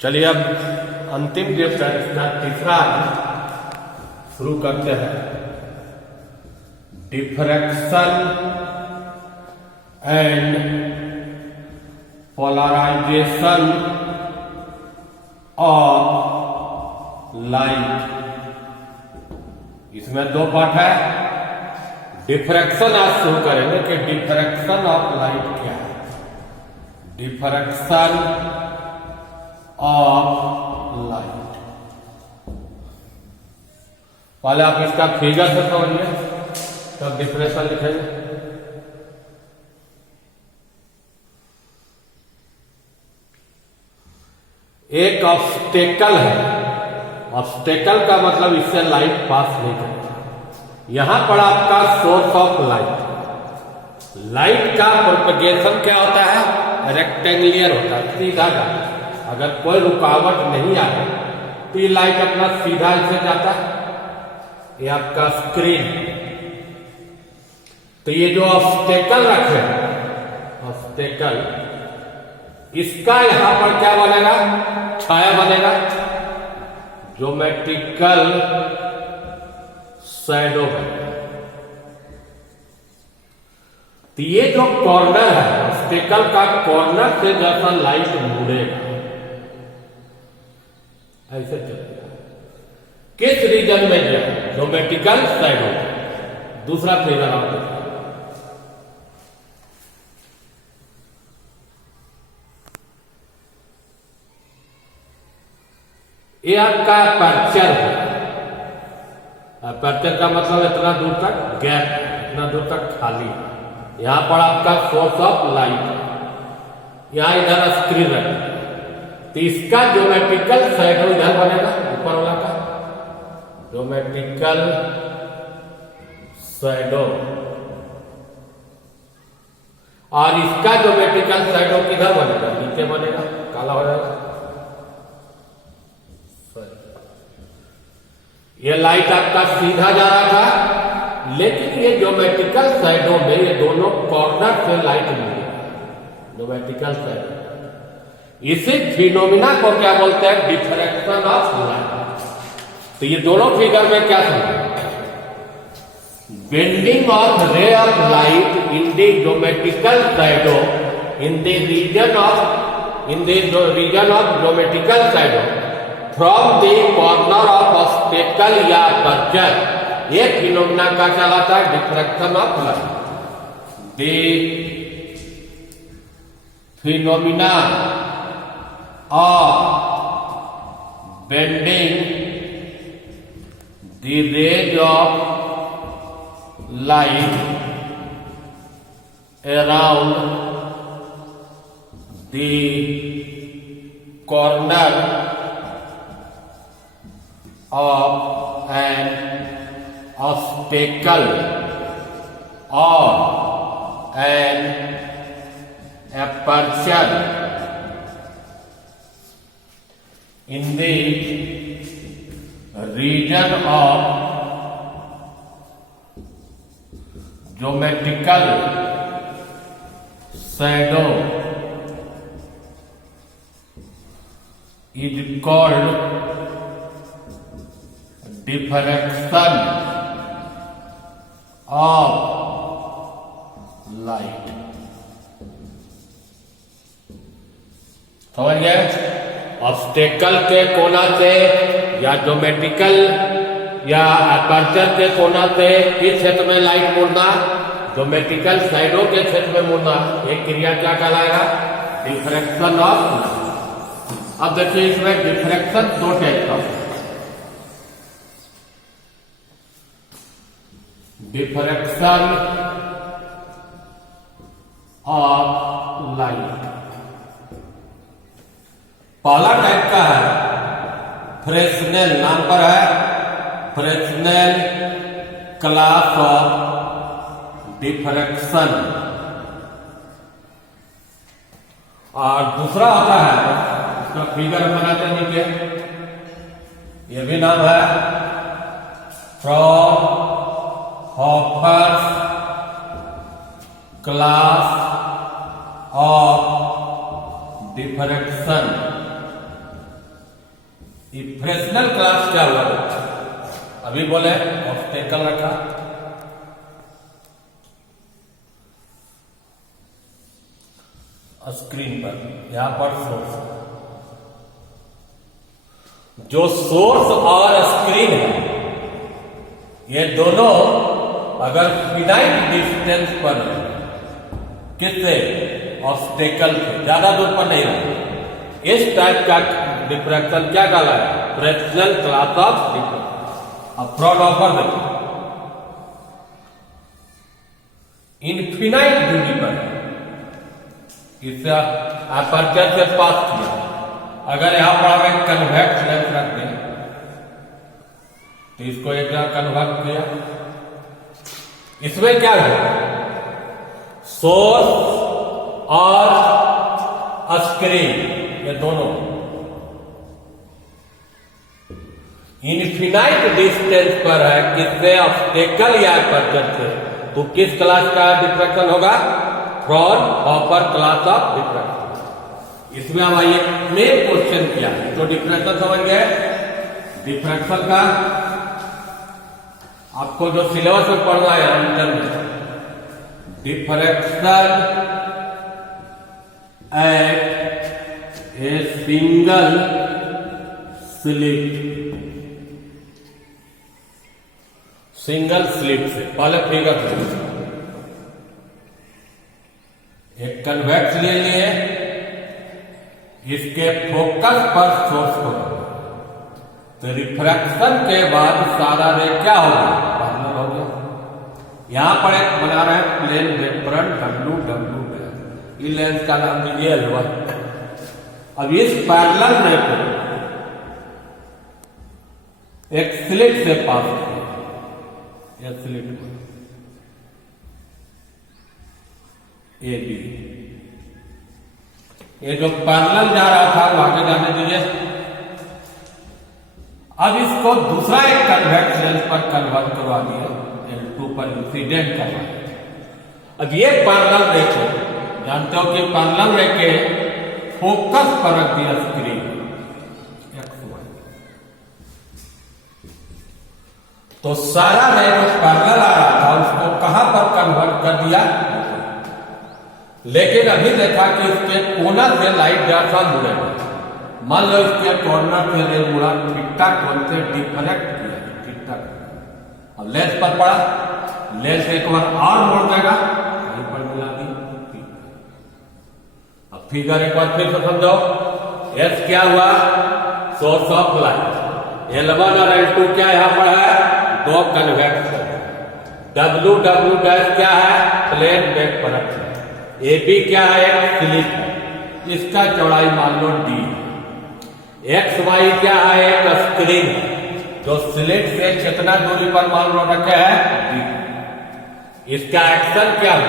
चलिए अब अंतिम डिफरेंस का तीसरा शुरू करते हैं। Diffraction and polarisation of light. इसमें दो पार्ट है। डिफ्रैक्शन आज शुरू करेंगे कि डिफ्रैक्शन ऑफ लाइट क्या है। डिफ्रैक्शन ऑफ लाइट, पहले आप इसका फिगर से समझिए तब डिफ्रैक्शन लिखेंगे। एक ऑब्स्टेकल है। ऑब्स्टेकल का मतलब इससे लाइट पास नहीं करती। यहां पर आपका सोर्स ऑफ लाइट, लाइट का प्रोपगेशन क्या होता है, रेक्टेंगुलर होता है, सीधा जाता है। अगर कोई रुकावट नहीं आए तो ये लाइट अपना सीधा इसे जाता है। ये आपका स्क्रीन। तो ये जो ऑब्स्टेकल रखे, ऑब्स्टेकल, इसका यहां पर क्या बनेगा, छाया बनेगा, ज्योमेट्रिकल शैडो बनेगा। तो ये जो कॉर्नर है, ऑब्स्टेकल का कॉर्नर से जैसा लाइट मुड़ेगा ऐसे चलेगा। किस रीजन में जाए, ज्योमेट्रिकल शैडो। दूसरा फिगर आप देखिए, ये आपका अपर्चर है। अपर्चर का मतलब इतना दूर तक गैप, इतना दूर तक खाली। यहां पर आपका सोर्स ऑफ लाइट, यहां इधर स्क्रीन है। तो इसका ज्योमेट्रिकल शैडो इधर बनेगा, ऊपर वाला का ज्योमेट्रिकल शैडो, और इसका ज्योमेट्रिकल शैडो किधर बनेगा, नीचे बनेगा, काला हो जाएगा। ये लाइट आपका सीधा जा रहा था, लेकिन ये ज्योमेट्रिकल शैडो में ये दोनों कॉर्नर से लाइट मिलेगी, ज्योमेट्रिकल शैडो। इसी फिनोमिना को क्या बोलते हैं, डिफ्रैक्शन ऑफ लाइट। तो ये दोनों फिगर में क्या समझ, bending of ray of light in the geometrical shadow in the region of geometrical shadow from the corner of obstacle या अपर्चर। ये फिनोमिना का कहलाता है diffraction of light. The phenomena of bending the rays of light around the corner of an obstacle or an aperture in the region of geometrical shadow is called diffraction of light। समझ गए। Obstacle के कोना से या geometrical या aperture के कोना से किस क्षेत्र में लाइट मुड़ना, ज्योमेट्रिकल शैडो के क्षेत्र में मुड़ना, एक क्रिया क्या कहलाएगा, डिफ्रैक्शन ऑफ। अब देखिए इसमें डिफ्रैक्शन दो टाइप का, डिफ्रैक्शन ऑफ लाइट। पहला टाइप का है फ्रेस्नेल, नाम पर है, फ्रेस्नेल क्लास ऑफ डिफ्रैक्शन। और दूसरा होता है, इसका फिगर बनाते नीचे, ये भी नाम है Fraunhofer class of diffraction. Fractional class क्या हुआ बच्चा? अभी बोले ऑब्स्टेकल रखा, स्क्रीन पर, यहां पर सोर्स, जो सोर्स और स्क्रीन है ये दोनों अगर फिनाइट डिस्टेंस पर है, किससे? ऑब्स्टेकल से, ज्यादा दूर पर नहीं रहे, इस टाइप का डिफ्रैक्शन क्या कहलाया? Fractional class of diffraction. अब फ्रॉड ऑफर देखिए, इनफिनाइट दूरी पर इससे अपर्चर से पास किया, अगर यहां पर हमें कन्वेक्स लेंस रख दें तो इसको एक जगह कन्वर्ट किया, इसमें क्या है? सोर्स और स्क्रीन ये दोनों इनफिनाइट डिस्टेंस पर है, किससे? ऑब्स्टेकल या अपर्चर से। तो किस क्लास का डिफ्रैक्शन होगा? Fraud offer class of diffraction. इसमें हम आइए मेन क्वेश्चन किया है, तो डिफ्रैक्शन समझ गए। डिफ्रैक्शन का आपको जो सिलेबस में पढ़ना है अंतर में, diffraction at a single slit, single slit से पहले फिगर एक कन्वेक्स ले लिए, इसके फोकस पर सोर्स को, तो रिफ्रैक्शन के बाद सारा रे क्या होगा? पैरेलल हो गया। यहां पर एक बना रहे हैं प्लेन रेफरेंस WW, ये लेंस का नाम दीजिए L1। अब इस पैरेलल रे को एक स्लिट से पास किया, स्लिट को AB, ये जो पैरेलल जा रहा था वो आगे जाने दीजिए। अब इसको दूसरा एक कन्वेक्स लेंस पर कन्वर्ट करवा दिया, L2 पर इंसिडेंट करवा दिया। अब ये पैरेलल रे को जानते हो कि पैरेलल रे के फोकस पर रख दिया स्क्रीन XY, तो सारा रे जो पैरेलल आ रहा था उसको कहां पर कन्वर्ट कर दिया? लेकिन अभी देखा कि इसके कोना से लाइट जैसा मुड़ेगा, मान लो इसके कॉर्नर से रे मुड़ा, टिकटा कौन से डिफ्लेक्ट किया, टिकटा। अब लेंस पर पड़ा, लेंस एक बार और मोड़ देगा, कहीं पर मिला दी। अब फिगर एक बार फिर से समझो, एस क्या हुआ? Source of light. L1 और L2 क्या यहां पर है? दो कन्वेक्स। WW डैश क्या है? प्लेन बैक परत है। AB क्या है? एक स्लिट है, इसका चौड़ाई मान लो D। XY क्या है? एक स्क्रीन है, जो स्लिट से कितना दूरी पर मान लो रखे है? D। इसका एक्शन क्या है?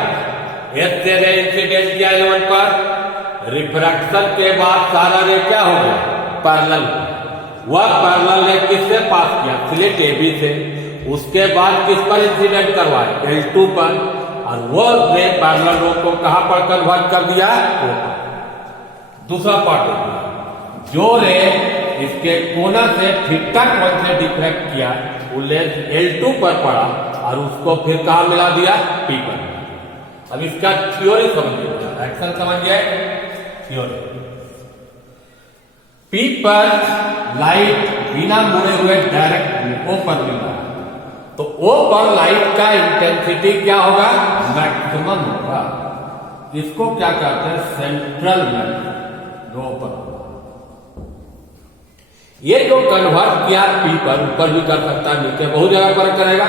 S से रे इंसिडेंट किया L1 पर, रिफ्रैक्शन के बाद सारा रे क्या हो गया? पैरेलल। वह पैरेलल रे किससे पास किया? स्लिट AB से। उसके बाद किस पर इंसिडेंट करवाए? L2 पर। और वो रे पैरेलल रो को कहां पर कन्वर्ट कर दिया? दूसरा पार्ट हो गया, जो रे इसके कोना से थीटा कोण से डिफ्लेक्ट किया, वो लेंस L2 पर पड़ा और उसको फिर कहां मिला दिया? P पर। अब इसका थ्योरी समझिए, एक्शन समझिए, थ्योरी। P पर लाइट बिना मुड़े हुए डायरेक्ट O पर मिल रहा है, तो O पर लाइट का इंटेंसिटी क्या होगा? मैक्सिमम होगा। इसको क्या कहते हैं? सेंट्रल मैक्सिमम, जो पर। ये जो कन्वर्ट किया P पर, ऊपर भी कर सकता है, नीचे बहुत जगह पर करेगा।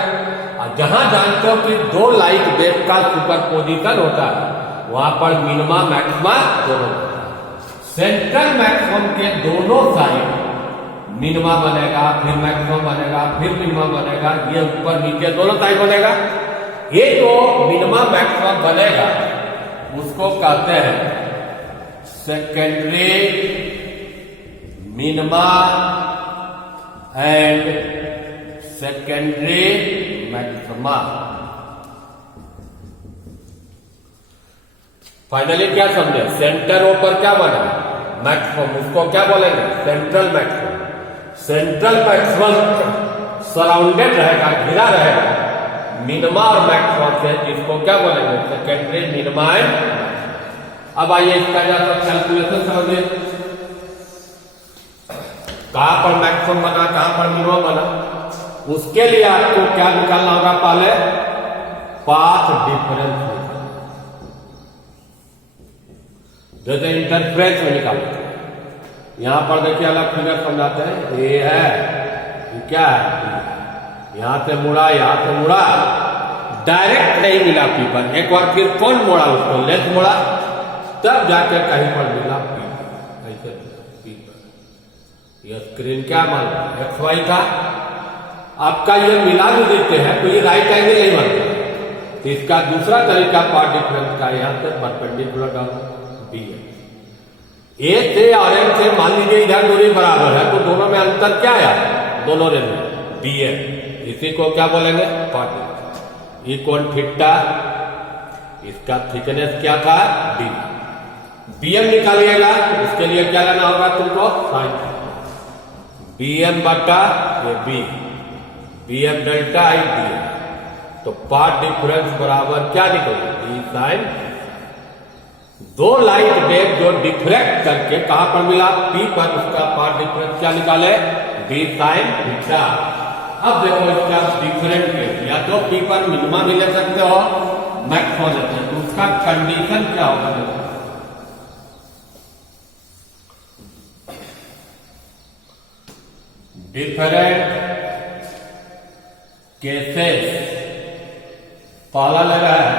और जहां जानते हो कि दो लाइट वेव का सुपरपोजिशन होता है, वहां पर मिनिमा मैक्सिमा दोनों। सेंट्रल मैक्सिमम के दोनों साइड मिनिमा बनेगा, फिर मैक्सिमम बनेगा, फिर मिनिमा बनेगा, ये ऊपर नीचे दोनों साइड बनेगा। ये जो मिनिमा मैक्सिमम बनेगा उसको कहते हैं secondary minima and secondary maxima. Finally क्या समझे? सेंटर ऊपर क्या बना? मैक्सिमम, उसको क्या बोलेंगे? Central maximum. Central maximum surrounded रहेगा, घिरा रहेगा मिनिमा और मैक्सिमम से, जिसको क्या बोलेंगे सेकेंडरी मिनिमा एंड। अब आइए इसका जरा कैलकुलेशन समझिए, कहां पर मैक्सिमम बना, कहां पर मिनिमम बना। उसके लिए आपको क्या निकालना होगा, पहले पाथ डिफरेंस निकालना, जैसे इंटरफ्रेंस में निकालते हैं। यहां पर देखिए अलग फिगर समझाते हैं, ये है ये क्या है, यहां से मुड़ा यहां से मुड़ा, डायरेक्ट नहीं मिला पी पर, एक बार फिर कौन मोड़ा उसको, लेंथ मोड़ा, तब जाके कहीं पर मिला पी पर, ऐसे पी पर। यह स्क्रीन क्या मान एक्स वाई था, आपका ये मिला भी देते हैं तो ये राइट एंगल नहीं बनता, तो इसका दूसरा तरीका पार्ट डिफरेंस का, यहां से परपेंडिकुलर डालो बी है, ए से और एम से मान लीजिए इधर दूरी बराबर है, तो दोनों में अंतर क्या आया, दोनों रेंज में बी है, इसी को क्या बोलेंगे पार्ट। ये कोण थीटा, इसका थिकनेस क्या था बी, बीएम निकालिएगा, इसके लिए क्या लेना होगा तुमको साइन, बीएम बटा ये बी, बीएम डेल्टा आई डी, तो पार्ट डिफरेंस बराबर क्या निकलेगा बी साइन। दो लाइट वेव जो डिफ्रेक्ट करके कहां पर मिला पी पर, उसका पार्ट डिफरेंस क्या निकाले बी साइन थीटा। अब देखो इसका डिफरेंट केस, या तो पी पर मिनिमा भी ले सकते हो मैक्सिमम ले सकते हो, तो उसका कंडीशन क्या होगा देखो, डिफरेंट केसेस, पहला ले रहा है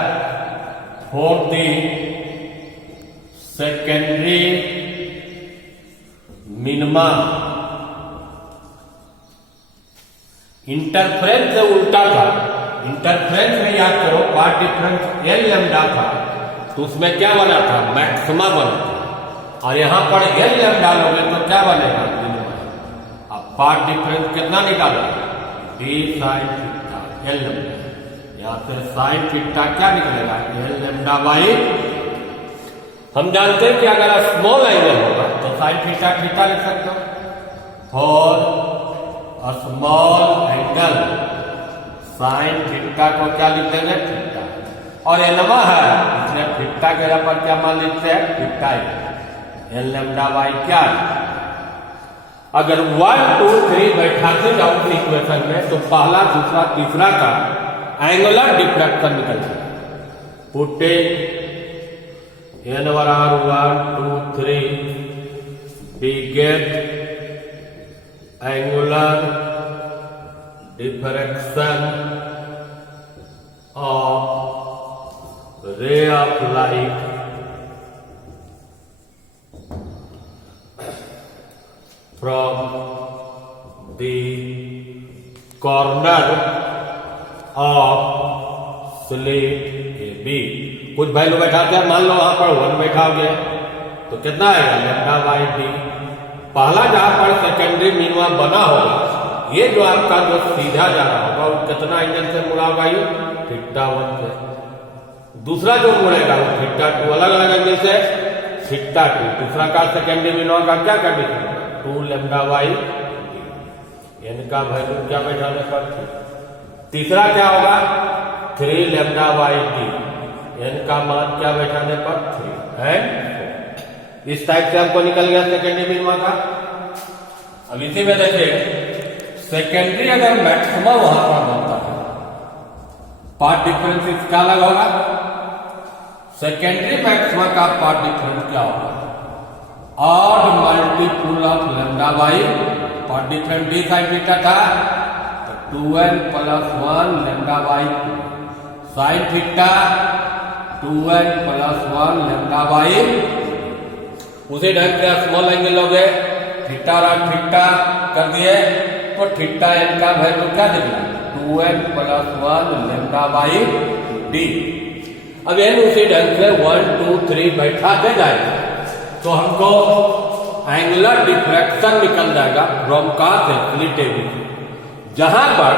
for the secondary minima, interference से उल्टा था, इंटरफ्रेंस में याद करो पार्ट डिफरेंस एल लैम्डा था, तो उसमें क्या बना था मैक्सिमा बना था, और यहां पर एल लैम्डा लोगे तो क्या बनेगा मिनिमा। अब पार्ट डिफरेंस कितना निकाला D sine theta L lambda, यहां से साइन थीटा क्या निकलेगा एल लैम्डा बाई, हम जानते हैं कि अगर स्मॉल एंगल होगा तो साइन थीटा थीटा लिख सकते हो, for small angle sine theta को क्या लिख देंगे थीटा, और एलमा है इसलिए थीटा के जगह पर क्या मान लिखते हैं थीटा, एल लैम्डा बाई क्या। अगर 1 2 3 बैठाते जाओ इक्वेशन में, तो पहला दूसरा तीसरा का एंगुलर डिफ्रैक्शन निकलता है, पुटे n बराबर 1 2 3 we get angular diffraction of ray of light from the corner of slit AB। कुछ वैल्यू बैठाते हैं, मान लो वहां पर 1 बैठाओगे तो कितना आएगा लैम्डा बाई डी, पहला जहां पर सेकेंडरी मिनिमा बना होगा, ये जो आपका जो सीधा जा रहा होगा वो कितना एंगल से मुड़ा होगा ये थीटा 1 से, दूसरा जो मुड़ेगा वो थीटा 2, अलग अलग एंगल से थीटा 2, दूसरा का सेकेंडरी मिनिमा का क्या कंडीशन 2 लैम्डा बाई एन का वैल्यू क्या बैठाने पर, तीसरा क्या होगा 3 लैम्डा बाई डी, एन का मान क्या बैठाने पर 3 है। इस टाइप से हमको निकल गया सेकेंडरी मिनिमा का। अब इसी में देखिए सेकेंडरी अगर मैक्सिमा वहां पर बनता है, पार्ट डिफरेंस इसका अलग होगा, सेकेंडरी मैक्सिमा का पार्ट डिफरेंस क्या होगा odd multiple of lambda by, path difference D sine theta था तो 2n + 1 lambda by 2 sine theta 2n + 1 lambda by, उसी ढंग से स्मॉल एंगल हो गए थीटा और थीटा कर दिए तो थीटा एन का वैल्यू क्या देगा 2n + 1 लैम्डा बाई डी। अब एन उसी ढंग से 1 2 3 बैठा दे जाएगा तो हमको एंगुलर डिफ्रैक्शन निकल जाएगा फ्रॉम का स्लिट एबी, जहां पर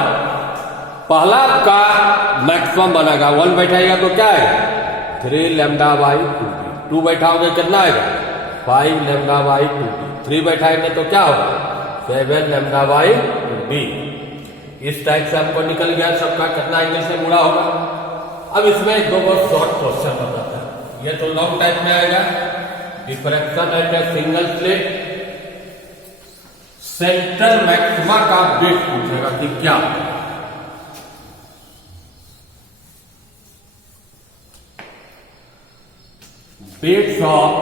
पहला का मैक्सिमम बनेगा 1 बैठाएगा तो क्या आएगा 3 लैम्डा बाई 2 बैठाओगे कितना आएगा 5 लैम्डा बाई 2, 3 बैठाएंगे तो क्या होगा 7 लैम्डा बाई डी। इस टाइप से हमको निकल गया सबका कितना एंगल से मुड़ा होगा। अब इसमें दो बहुत शॉर्ट क्वेश्चन बताता है, ये तो लॉन्ग टाइप में आएगा। Diffraction at a single slit, central maxima का बिट पूछेगा कि क्या। बिट्स ऑफ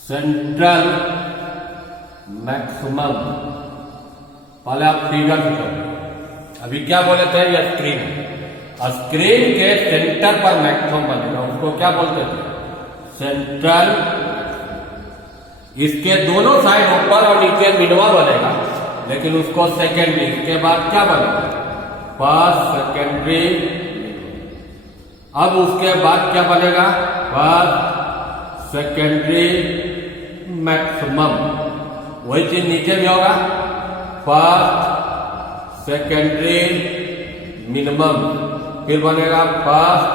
सेंट्रल मैक्सिमम, पहले आप फिगर करो। अभी क्या बोले थे, ये स्क्रीन, स्क्रीन के सेंटर पर मैक्सिमम बनेगा, उसको क्या बोलते थे, सेंट्रल। इसके दोनों साइड ऊपर और नीचे मिनिमम बनेगा, लेकिन उसको सेकेंडरी, इसके बाद क्या बनेगा, फर्स्ट सेकेंडरी। अब उसके बाद क्या बनेगा, फर्स्ट सेकेंडरी मैक्सिमम। वही चीज नीचे भी होगा, फर्स्ट सेकेंडरी मिनिमम, फिर बनेगा फर्स्ट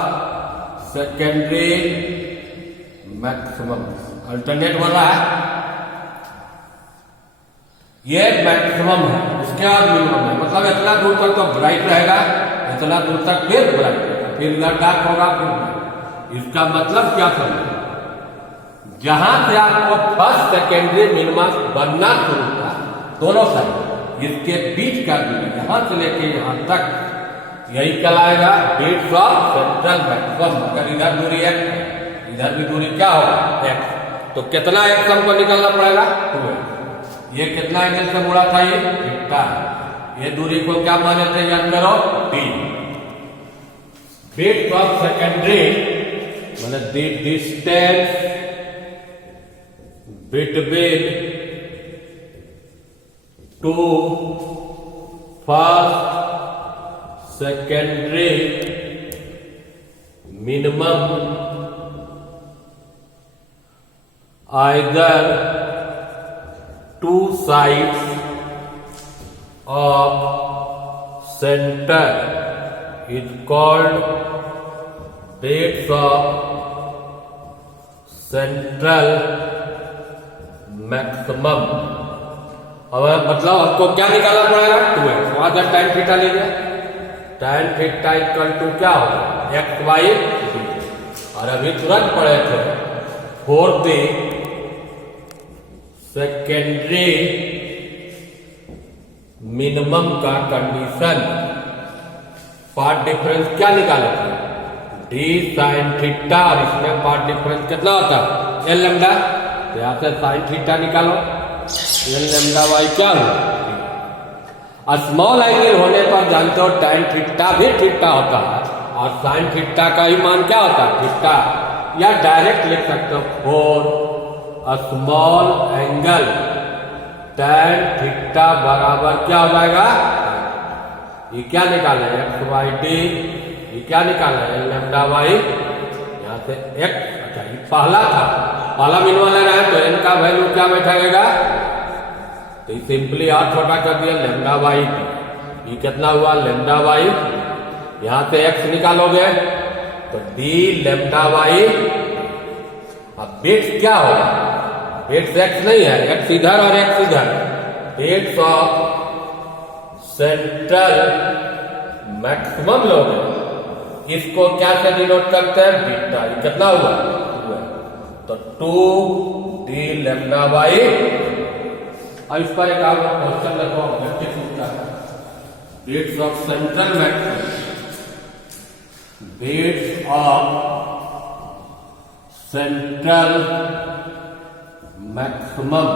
सेकेंडरी मैक्सिमम। अल्टरनेट बोल रहा है, ये मैक्सिमम है, उसके बाद मिनिमम है, मतलब इतना दूर तक तो ब्राइट रहेगा, इतना दूर तक फिर ब्राइट रहेगा, फिर डार्क होगा, फिर। इसका मतलब क्या समझे, जहां से आपको फर्स्ट सेकेंडरी मिनिमम बनना शुरू हुआ, दोनों साइड इसके बीच का दूरी यहां से लेके यहां तक, यही कहलाएगा बिट्स ऑफ सेंट्रल मैक्सिमम। अगर इधर दूरी है, इधर भी दूरी क्या होगा, एक्स, तो कितना एक्स हमको निकालना पड़ेगा, 2x। ये कितना एंगल से मुड़ा था, ये थीटा। ये दूरी को क्या माने थे, याद करो, डी। बिट्स ऑफ सेकेंडरी मतलब the distance between two first secondary minimum either two sides of center is called bits of central maximum. अब मतलब हमको क्या निकालना पड़ेगा, 2x। वहां जब tan थीटा ले गया, tan थीटा इक्वल टू क्या होगा, एक्स बाई डी। और अभी तुरंत पढ़े थे फॉर द सेकेंडरी मिनिमम का कंडीशन, पार्ट डिफरेंस क्या निकाले थे, डी साइन थीटा, और इसमें पार्ट डिफरेंस कितना होता है, एल लैम्डा। तो यहां से साइन थीटा निकालो, एल लैम्डा वाई क्या हो। स्मॉल एंगल होने पर जानते हो tan थीटा भी थीटा होता है, और साइन थीटा का ही मान क्या होता है, थीटा। या डायरेक्ट लिख सकते हो, for small angle tan theta बराबर क्या हो जाएगा, ये क्या निकाले, एक्स वाई डी। ये क्या निकाला, एल लैम्डा वाई, यहाँ से एक्स। अच्छा, ये पहला था, पहला मिनिमम लेना है, तो एन का वैल्यू क्या बैठाएगा, तो सिंपली और छोटा कर दिया, लैम्डा वाई। ये कितना हुआ, लैम्डा वाई। यहां से एक्स निकालोगे तो डी लैम्डा वाई। अब बिट्स क्या होगा, बिट्स एक्स नहीं है, एक्स इधर और एक्स इधर। बिट्स ऑफ सेंट्रल मैक्सिमम लोगे, इसको क्या से डिनोट करते हैं, बीटा। ये कितना हुआ, तो 2 डी लैम्डा वाई। अब इस पर एक आप क्वेश्चन देखो, ऑब्जेक्टिव पूछता है, bits of central maximum, bits of central maximum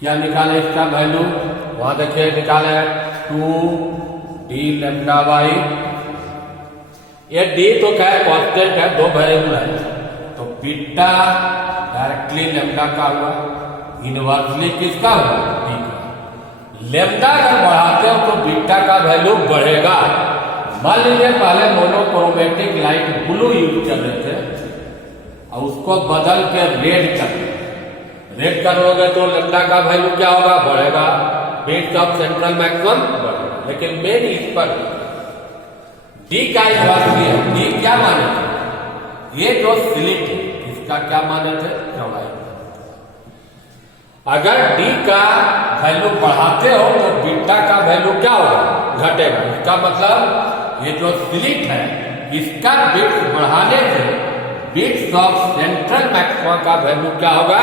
क्या निकाले, इसका वैल्यू वहां देखिए निकाले 2 डी लैम्डा वाई। ये डी तो क्या है, कांस्टेंट है, दो वेरिएबल है, तो बीटा डायरेक्टली लैम्डा का हुआ, इनवर्सली किसका हुआ, डी का। लैम्डा अगर बढ़ाते हो तो बीटा का वैल्यू बढ़ेगा। मान लीजिए पहले मोनोक्रोमेटिक लाइट ब्लू यूज कर रहे थे, और उसको बदल के रेड करोगे तो लैम्डा का वैल्यू क्या होगा, बढ़ेगा। बिट्स ऑफ सेंट्रल मैक्सिमम बढ़ेगा। लेकिन मेन इस पर डी का इनवर्सली है, डी क्या माने थे, ये जो स्लिट इसका क्या माने थे, चौड़ाई। अगर डी का वैल्यू बढ़ाते हो तो बीटा का वैल्यू क्या होगा, घटेगा। इसका मतलब ये जो स्लिट है इसका बिट्स बढ़ाने से बिट्स ऑफ सेंट्रल मैक्सिमा का वैल्यू क्या होगा,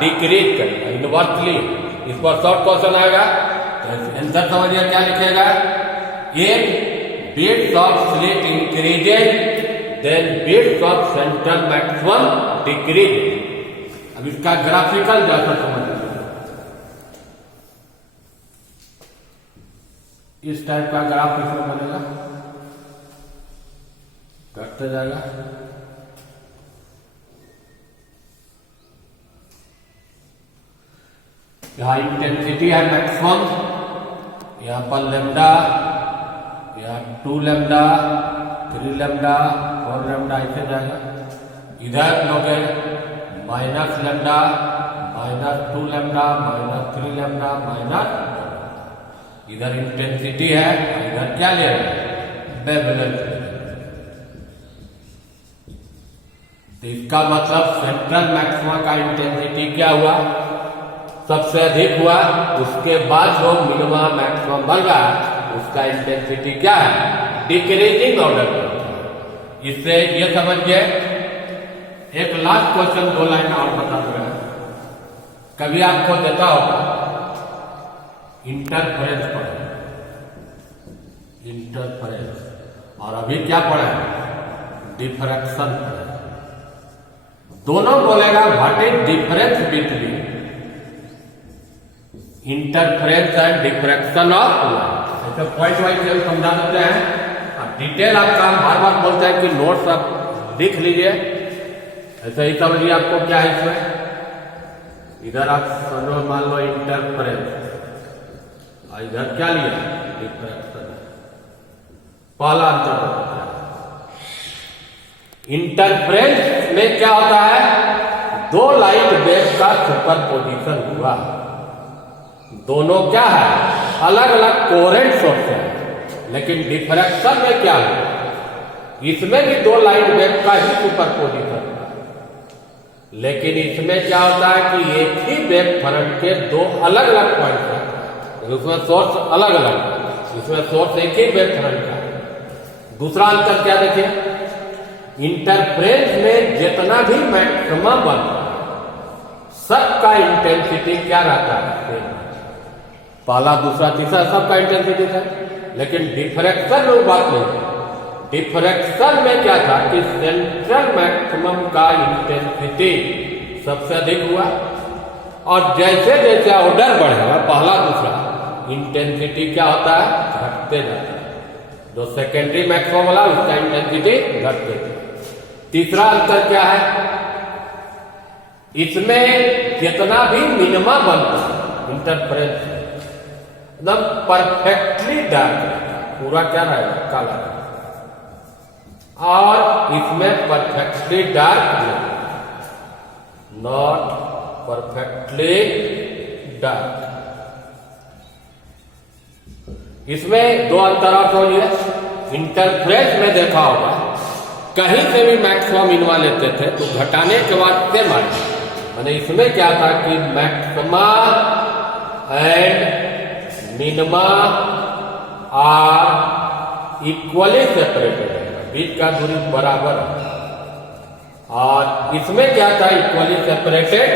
डिक्रीज करेगा इनवर्सली। इस पर शॉर्ट क्वेश्चन आएगा तो आंसर समझिए क्या लिखेगा, एक bits of slit increases then bits of central maximum decrease. अब इसका ग्राफिकल जैसा समझ लीजिए, इस टाइप का ग्राफ इसमें बनेगा, घटते जाएगा। यहां इंटेंसिटी है मैक्सिमम, यहां पर लेमडा, यहां 2 लेमडा, 3 लेमडा, 4 लेमडा ऐसे जाएगा। इधर लोगे minus lambda, -2 lambda, -3 lambda, minus, इधर इंटेंसिटी है, इधर क्या ले रहे हैं, वेवलेंथ। तो इसका मतलब सेंट्रल मैक्सिमा का इंटेंसिटी क्या हुआ, सबसे अधिक हुआ, उसके बाद जो मिनिमा मैक्सिमम बन रहा है उसका इंटेंसिटी क्या है, डिक्रीजिंग ऑर्डर पर। इससे ये समझिए, एक लास्ट क्वेश्चन 2 लाइन और बता दो। कभी आपको देता होगा इंटरफेरेंस पढ़े, इंटरफेरेंस, और अभी क्या पढ़े, डिफ्रैक्शन पढ़े। दोनों बोलेगा what is difference between interference and diffraction of light. ऐसे पॉइंट वाइज समझा देते हैं। अब डिटेल आपका बार बार बोलते हैं कि नोट्स आप लिख लीजिए, ऐसे ही समझिए आपको क्या है इसमें। इधर आप समझो, मान लो इंटरफेरेंस, इधर क्या लिया, डिफ्रैक्शन। पहला अंतर होता है, इंटरफेरेंस में क्या होता है, दो लाइट वेव का सुपरपोजिशन हुआ, दोनों क्या है, अलग अलग कोहेरेंट सोर्स है। लेकिन डिफ्रैक्शन में क्या है, इसमें भी दो लाइट वेव का ही सुपरपोजिशन, लेकिन इसमें क्या होता है कि एक ही वेव फ्रंट के दो अलग अलग पॉइंट है, उसमें सोर्स अलग अलग, इसमें सोर्स एक ही वेव फ्रंट का। दूसरा अंतर क्या देखिए, इंटरफेरेंस में जितना भी मैक्सिमम बनता है सबका इंटेंसिटी क्या रहता है, पहला दूसरा तीसरा सबका इंटेंसिटी था। लेकिन डिफ्रैक्शन में बात नहीं, डिफ्रैक्शन में क्या था कि सेंट्रल मैक्सिमम का इंटेंसिटी सबसे अधिक हुआ, और जैसे जैसे ऑर्डर बढ़ेगा पहला दूसरा, इंटेंसिटी क्या होता है, घटते जाता है। जो सेकेंडरी मैक्सिमम वाला उसका इंटेंसिटी घटते जाता है। तीसरा अंतर क्या है, इसमें जितना भी मिनिमा बनता है इंटरफेरेंस एकदम परफेक्टली डार्क, पूरा क्या रहेगा, काला, और इसमें perfectly dark, not perfectly dark. इसमें दो अंतर और समझिए। इंटरफेरेंस में देखा होगा कहीं से भी मैक्सिमम मिनिमा लेते थे तो घटाने के बाद से माने इसमें क्या था कि maxima and minima are equally separated, बीच का दूरी बराबर है, और इसमें क्या था, इक्वली सेपरेटेड।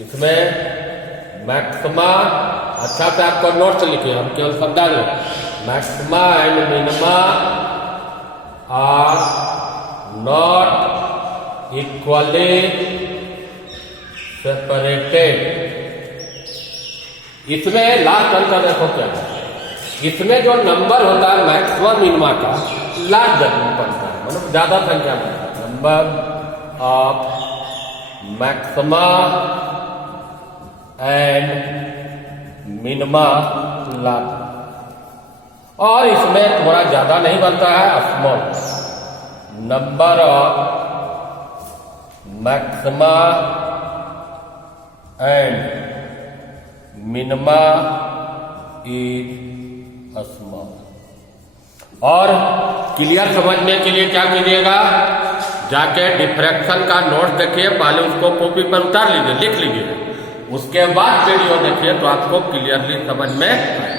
इसमें मैक्सिमा, अच्छा से आपको नोट्स लिखिए, हम केवल समझा दें, maxima and minima are not equally separated. इसमें लास्ट अंतर देखो क्या है, इसमें जो नंबर होता है मैक्सिमम मिनिमा का लास्ट जन्म पड़ता है, मतलब ज्यादा संख्या में, number of maxima and minima last, और इसमें थोड़ा ज्यादा नहीं बनता है, small number of maxima and minima is small. और क्लियर समझने के लिए क्या कीजिएगा, जाके डिफ्रैक्शन का नोट देखिए, पहले उसको कॉपी पर उतार लीजिए, लिख लीजिए, उसके बाद वीडियो देखिए तो आपको क्लियरली समझ में आएगा।